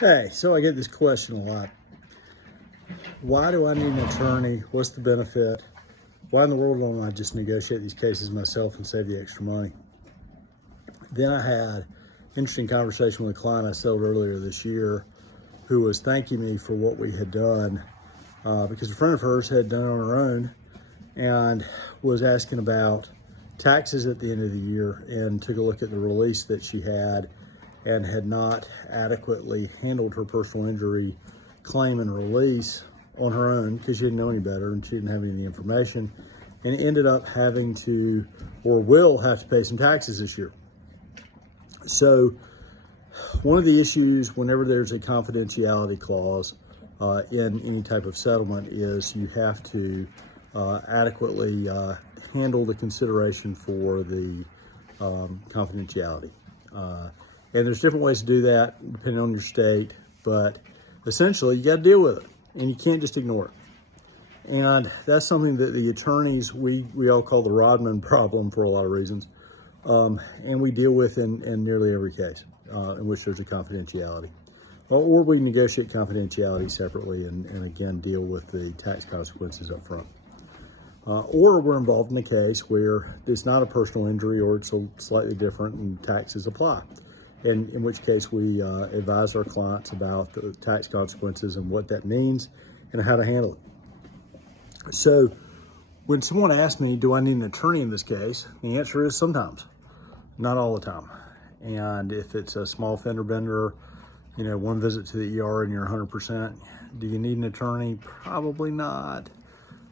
Hey, so I get this question a lot. Why do I need an attorney? What's the benefit? Why in the world don't I just negotiate these cases myself and save the extra money? Then I had an interesting conversation with a client I settled earlier this year who was thanking me for what we had done because a friend of hers had done it on her own and was asking about taxes at the end of the year and took a look at the release that she had and had not adequately handled her personal injury claim and release on her own because she didn't know any better and she didn't have any of the information, and ended up having to, or will have to, pay some taxes this year. So one of the issues whenever there's a confidentiality clause in any type of settlement is you have to adequately handle the consideration for the confidentiality. And there's different ways to do that depending on your state, but essentially you got to deal with it and you can't just ignore it. And that's something that the attorneys, we all call the Rodman problem for a lot of reasons. And we deal with in nearly every case in which there's a confidentiality. Or we negotiate confidentiality separately and again deal with the tax consequences up front. Or we're involved in a case where it's not a personal injury or it's a slightly different and taxes apply. And in which case we advise our clients about the tax consequences and what that means and how to handle it. So when someone asks me, do I need an attorney in this case? The answer is sometimes, not all the time. And if it's a small fender bender, one visit to the ER and you're 100%, do you need an attorney? Probably not.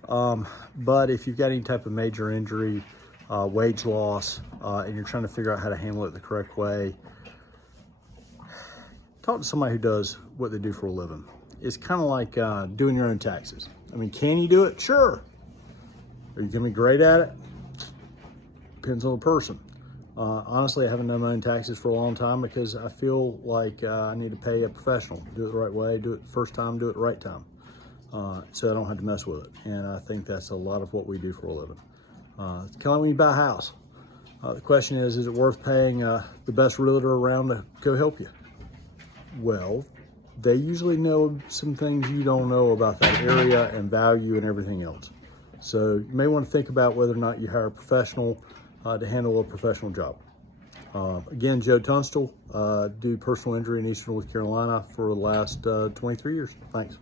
But if you've got any type of major injury, wage loss, and you're trying to figure out how to handle it the correct way, talk to somebody who does what they do for a living. It's kind of like doing your own taxes. I mean, can you do it? Sure. Are you going to be great at it? Depends on the person. Honestly, I haven't done my own taxes for a long time because I feel like I need to pay a professional. Do it the right way, do it the first time, do it the right time. So I don't have to mess with it. And I think that's a lot of what we do for a living. It's kind of like when you buy a house. The question is it worth paying the best realtor around to go help you? Well, they usually know some things you don't know about that area and value and everything else. So you may want to think about whether or not you hire a professional to handle a professional job. Again, Joe Tunstall, do personal injury in Eastern North Carolina for the last 23 years. Thanks.